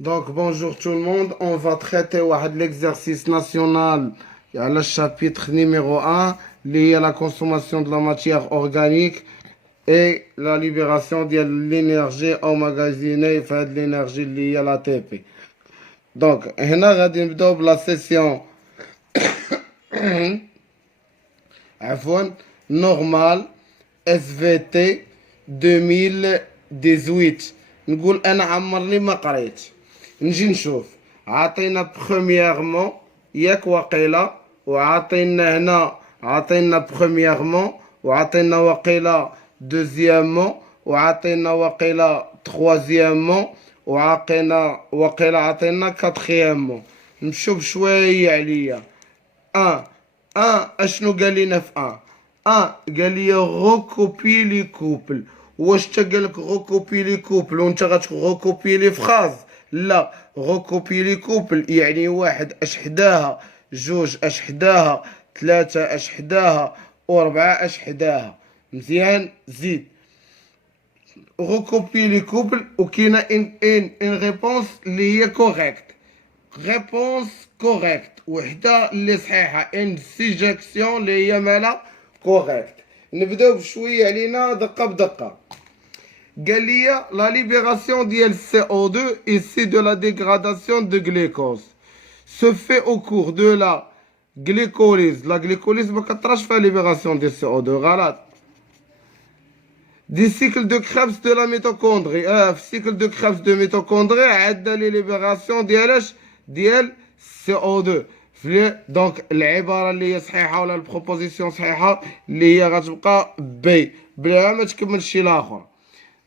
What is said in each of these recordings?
Donc, bonjour tout le monde. On va traiter l'exercice national à le chapitre numéro un, lié à la consommation de la matière organique et la libération de l'énergie emmagasinée de l'énergie liée à l'ATP. Donc, هنا غادي نبداو بلا session عفوا normal SVT 2018. نقول انا عمرني ما قريت. نجي نشوف عطينا بخومييغمون ياك وقيله، وعطينا هنا عطينا بخومييغمون، وعطينا وقيله دوزيامون، وعطينا وقيله تخوازيامون، وعطينا وقيله عطينا كاتخيامون. نمشيو بشويه عليا. ان اشنو قال لنا في قال لي غوكوبي لي كوبل. واش تا قال لك غوكوبي لي كوبل وانت غتغوكوبي لي فراز؟ لا، غوكوبي لي كوبل يعني واحد اش حداها، جوج اش حداها، ثلاثة اش حداها، وربعة اش حداها. مزيان، زيد غوكوبي لي كوبل وكاينه ان ريبونس اللي هي كوريكت. ريبونس كوريكت وحده اللي صحيحه، ان سيجكسيون اللي هي مالا كوريكت. نبداو بشويه علينا دقه بدقه. قال لي لا ليبراسيون ديال CO2 ici de la dégradation de glucose se fait au cours de la glycolyse. La glycolyse ما كطراش فيها ليبراسيون ديال CO2، غلط. دي سيكل دو كريبس دو لا ميتوكوندري. في سيكل دو كريبس دو ميتوكوندري عندنا لي ليبراسيون ديالاش ديال CO2. دونك العباره اللي هي صحيحه ولا البروبوزيسيون صحيحه اللي هي غتبقى بي بلا ما تكملش شي لاخر.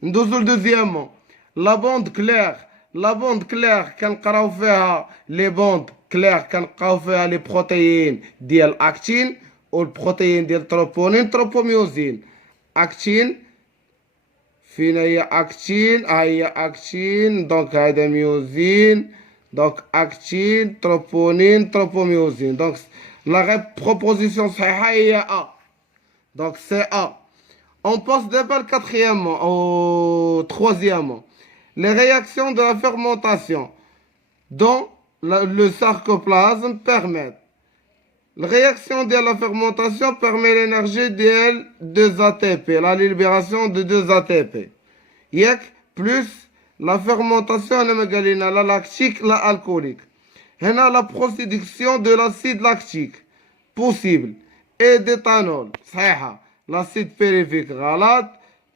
ندوزو لدوزيامون لا بوند كلير. لا بوند كلير كنقراو فيها لي بوند كلير، كنلقاو فيها لي بروتيين ديال اكتين والبروتيين ديال تروبونين تروبوميوزين. اكتين فين هي اكتين؟ ها هي اكتين، دونك هذا ميوزين، دونك اكتين تروبونين تروبوميوزين. دونك لا بروبوزيسيون صحيحه هي دونك سي On passe d'abord quatrièmement au troisièmement. Les réactions de la fermentation dans le sarcoplasme permettent. La réaction de la fermentation permet l'énergie de 2 ATP, la libération de 2 ATP. Yek plus la fermentation la lactique, la alcoolique. Hena la production de l'acide lactique possible et d'éthanol. صحيحة. L'acide périvique غلط،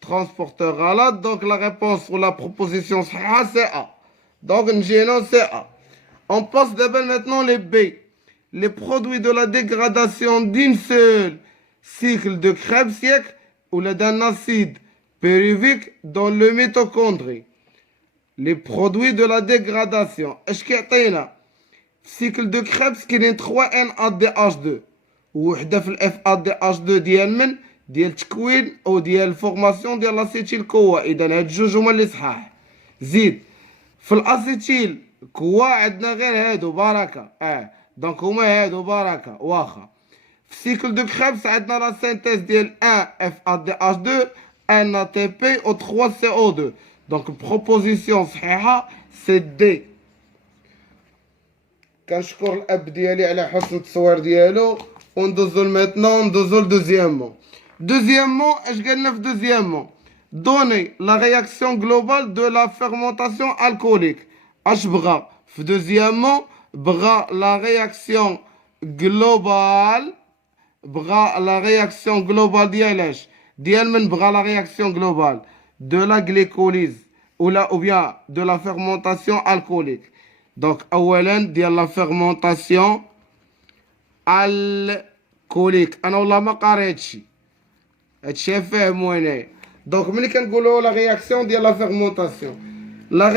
transporteur غلط. Donc la réponse pour la proposition صحيحة c'est A. Donc نجينا c'est A. On passe d'abord maintenant les B. Les produits de la dégradation d'une seule cycle de Krebs ou d'un acide périvique dans le mitochondrie. Les produits de la dégradation. اش كيعطينا cycle de Krebs كاينين 3 NADH2 وحده في الاف ADH2 ديال من ديال تكوين او ديال الفورماسيون ديال لاسيتيل كوا. اذا هاد الجوج هما اللي صحاح. زيد في الاسيتيل كوا عندنا غير هادو بركه. دونك هما هادو بركه واخا. في سيكل دو كريبس عندنا لا سينتيز ديال 1 اف ا دي اش 2 ان ا تي بي او 3 سي او 2. دونك بروبوزيسيون صحيحه سي دي. كنشكر الاب ديالي على حسن التصوير ديالو. وندوزو ميتنون ندوزو لدوزيامون. Deuxièmement, اش قالنا في deuxièmement donner la réaction globale de la fermentation alcoolique. اش بغا في deuxièmement بغا la réaction globale. بغا la réaction globale ديالاش ديال من بغا la réaction globale de la glycolyse ou bien de la fermentation alcoolique. donc اولا ديال la fermentation alcoolique. انا والله ما قريتش هادشي فاهمو هنايا. دونك ملي كنقولو لا رياكسيون ديال لا فيرمونطاسيون، لا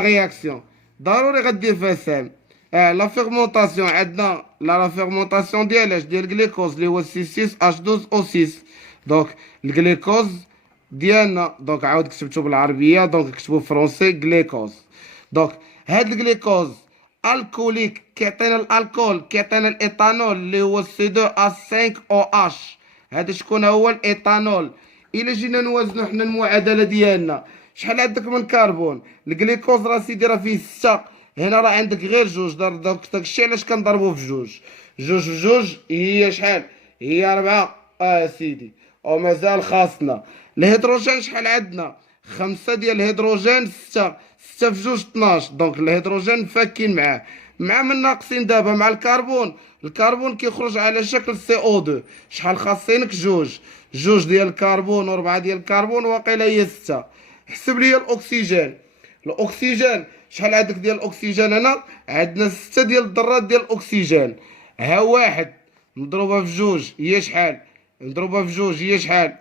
رياكسيون ضروري غدير فيها سام. لا فيرمونطاسيون عندنا لا فيرمونطاسيون ديالاش ديال الجليكوز اللي هو سي 6 اش 12 او 6. دونك الجليكوز ديالنا دونك عاود كتبتو بالعربيه، دونك كتبو فرونسي جليكوز. دونك هاد الجليكوز الكوليك كيعطينا الالكول، كيعطينا الايثانول اللي هو سي 2 اس 5 او اش. هذا شكون هو الايثانول؟ الا جينا نوازنو حنا المعادله ديالنا شحال عندك من كربون؟ الجليكوز راه سيدي راه فيه 6، هنا راه عندك غير جوج. داكشي علاش كنضربو في جوج. جوج في جوج هي شحال؟ هي 4 سيدي. ومازال خاصنا الهيدروجين. شحال عندنا؟ 5 ديال الهيدروجين، 6 في جوج 12. دونك الهيدروجين فاكين معاه. مع من ناقصين دابا؟ مع الكربون. الكربون كيخرج على شكل CO2. شحال خاصينك؟ جوج ديال الكربون و4 ديال الكربون، واقيلا هي 6. حسب لي الاكسجين. الاكسجين شحال عندك ديال الاكسجين؟ هنا عندنا 6 ديال الذرات ديال الاكسجين. ها واحد مضروبه في جوج هي شحال؟ مضروبه في جوج هي شحال؟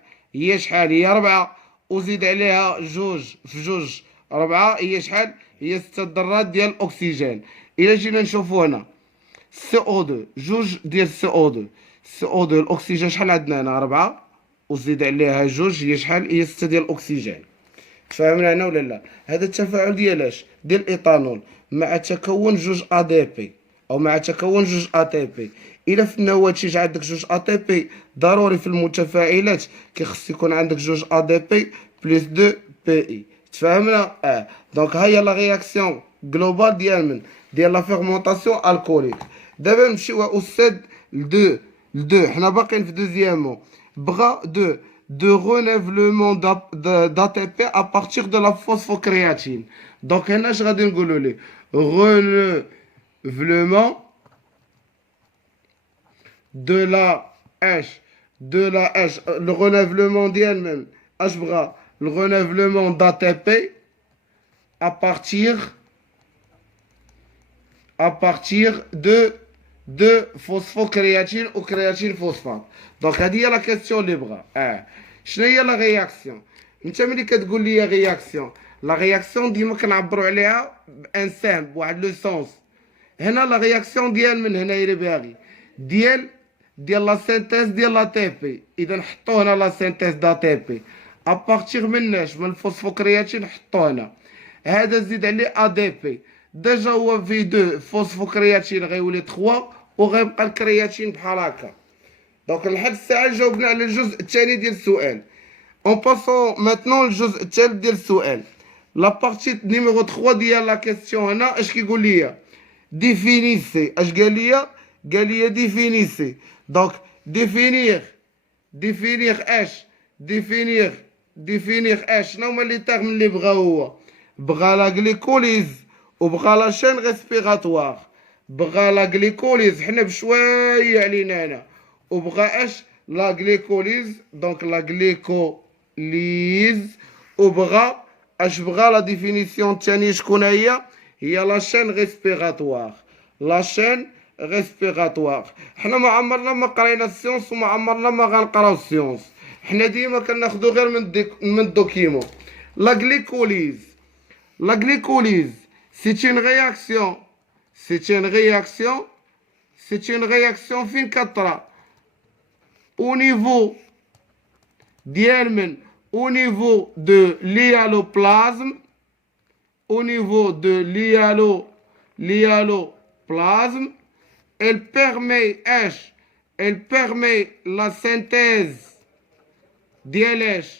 هي 4. وزيد عليها جوج في جوج 4 هي شحال؟ هي 6 ذرات ديال الاكسجين. الا جينا نشوفو هنا CO2، جوج ديال CO2 الاكسجين شحال عندنا هنا؟ 4. وزيد عليها جوج هي شحال؟ هي 6 ديال الاكسجين. تفاهمنا هنا ولا لا؟ هذا التفاعل ديالاش؟ ديال الايثانول مع تكون جوج ADP او مع تكون جوج ATP. الا في النواتج عندك جوج ATP، ضروري في المتفاعلات كيخص يكون عندك جوج ADP بلس 2 PI. تفاهمنا؟ دونك ها هي لا رياكسيون جلوبال ديال من؟ ديال لا فيرمونطاسيون الكوليك. دابا نمشيو استاذ ل2. حنا باقيين في دوزيامون. بغا de renouvellement d'ATP à partir de la phosphocréatine. Donc هنا اش غادي نقولوا ليه؟ renouvellement de la H, le renouvellement ديال من اش بغا؟ le renouvellement d'ATP à partir de phosphocréatine ou créatine phosphate. دونك هذه هي لا كيسيون اللي بغا. شنو هي لا رياكسيون؟ انت ملي كتقول لي رياكسيون، لا رياكسيون ديما كنعبروا عليها بان سام، بواحد لو سونس. هنا لا رياكسيون ديال من هنا اللي باغي ديال لا سينتيز ديال لا تي بي. اذا نحطوا هنا لا سينتيز دا تي بي ابارتيغ مناش؟ من الفوسفوكرياتين. حطوا هنا هذا زيد عليه ادي بي. ديجا هو في 2 فوسفوكرياتين غيولي 3 وغيبقى الكرياتين بحال هكا. دونك لحد الساعه جاوبنا على الجزء الثاني ديال السؤال. اون باسون ماتنون الجزء الثالث ديال السؤال. لا بارتي نيميرو 3 ديال لا كيسيون. هنا اش كيقول لي؟ ديفينيسي. اش قال لي؟ قال لي ديفينيسي. دونك ديفينير اش؟ ديفينير اش؟ شنو هما لي تيرم اللي بغا هو؟ بغا لا غليكوليز وبغا لا شين ريسبيراتوار. بغا لا غليكوليز حنا بشويه علينا هنا، وبغا اش؟ لا غليكوليز. دونك لا غليكوليز. وبغا اش بغا؟ لا ديفينيسيون الثانيه شكون هي؟ هي لا شين ريسبيراتوار. لا شين ريسبيراتوار. حنا ما عمرنا ما قرينا السيونس وما عمرنا ما غنقراو السيونس. حنا ديما كناخدو غير من الدوكيمون. لا غليكوليز c'est une réaction فين كطرا؟ au niveau ديال من؟ au niveau de l'hyaloplasme. Au niveau de l'hyaloplasme, elle permet la synthèse dial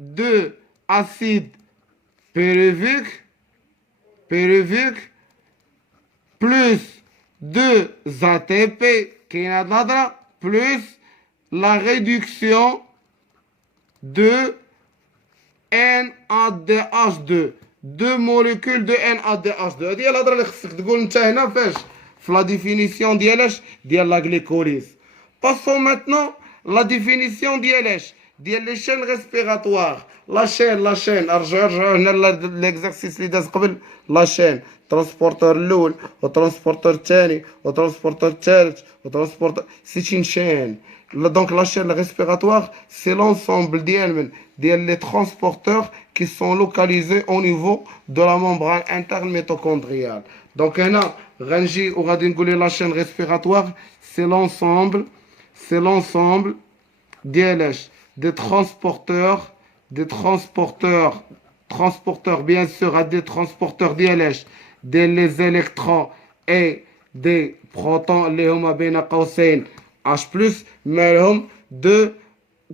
deux acides pyruviques plus 2 ATP plus la réduction de NADH2. 2 molécules de NADH2. هذه هي الهضره اللي خصك تقول انت هنا فاش في لا ديفينيسيون ديالاش؟ ديال لا غليكوليز. باسون ماتنون لا ديفينيسيون ديالاش؟ ديال لي شين ريسبيراتوار. لا شين رجعوا هنا ليكزارسيس اللي داز قبل. لا شين ترانسبورتور الاول وترانسبورتور الثاني وترانسبورتور الثالث وترانسبورتور. سي une chaîne. Donc la chaîne respiratoire, c'est l'ensemble des transporteurs qui sont localisés au niveau de la membrane interne mitochondriale. Donc غنجي وغادي نقول la chaîne respiratoire, c'est l'ensemble des transporteurs bien sûr, à des transporteurs des électrons et des protons اللي هما بين قوسين H+, mais l'homme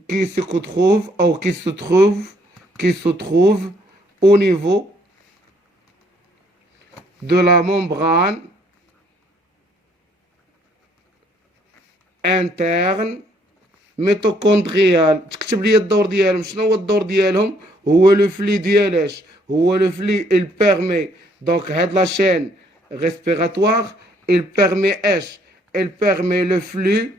qui se trouve qui se trouve au niveau de la membrane interne ميتوكوندريال. تكتب لي الدور ديالهم. شنو هو الدور ديالهم؟ هو لو فلي ديال اش؟ هو لو فلي il permet donc هاد لا chaîne respiratoire il permet اش؟ il permet le flux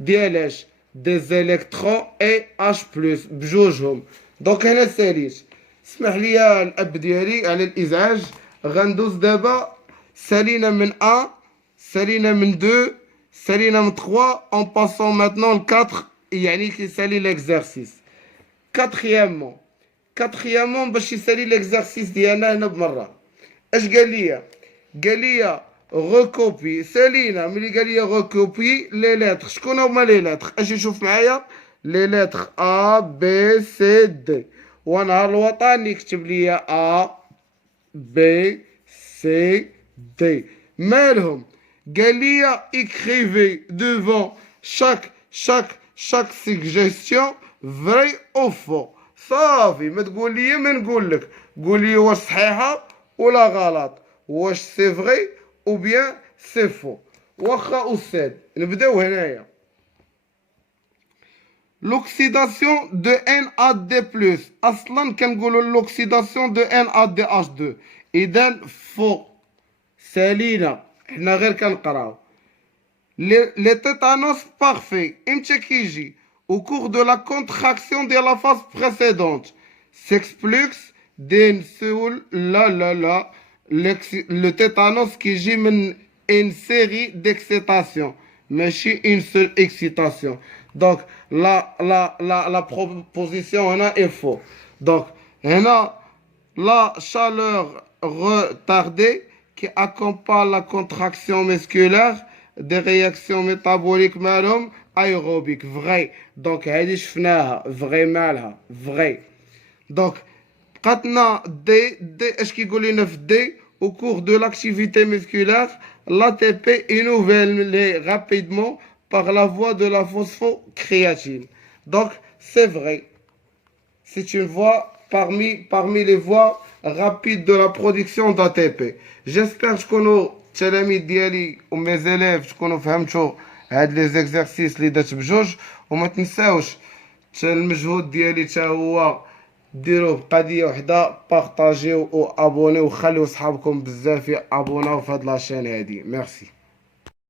ديال اش؟ des électrons et H+ بجوجهم. دونك هنا ساليت. اسمح لي الاب ديالي على الازعاج. غندوز دابا سالينا من 1 سالينا من 2 سالينا من 3 en passant maintenant le 4 يعني كيسالي l'exercice. quatrièmement باش يسالي l'exercice ديالنا هنا بمره اش قال لي؟ قال لي ريكوبي. سالينا ملي قال لي ريكوبي لي لتر. شكون هما لي لتر؟ اش يشوف معايا؟ لي لتر ا بي سي دي. ونهار الوطني يكتب لي ا بي سي دي. مالهم؟ قال لي écrivez devant chaque suggestion vrai ou faux. صافي ما تقول لي ما نقول لك. قول لي واش صحيحه ولا غلط، واش سي فري ou bien c'est faux. واخا أستاذ نبداو هنايا. l'oxydation de NAD+. أصلا كنقولوا l'oxydation de NADH2. إذا فو. سالينا حنا غير كنقراو. لي tétanos parfait امتى كيجي؟ au cours de la contraction de la phase précédente. s'explique d'un seul le tétanos qui gît une série d'excitations ماشي une seule excitation. donc la proposition هنا est faux. donc هنا la chaleur retardée qui accompagne la contraction musculaire des réactions métaboliques مالهم aérobiques. vrai. donc هذه شفناها vrai مالها vrai. donc بقاتنا دي اش كيقول لنا في دي؟ au cours de l'activité musculaire l'ATP est nouvellé rapidement par la voie de la phosphocréatine. donc c'est vrai, c'est une voie parmi les voies rapides de la production d'ATP. j'espère تكونوا التلاميذ ديالي ومي زيليف تكونوا فهمتوا هاد لي زيكزارسيس اللي درت بجوج. وما تنساوش المجهود ديالي حتى هو ديروه بقضيه وحده، بارطاجيو وابونيو وخليو صحابكم بزاف يابوناو في هاد لاشين هادي. ميرسي.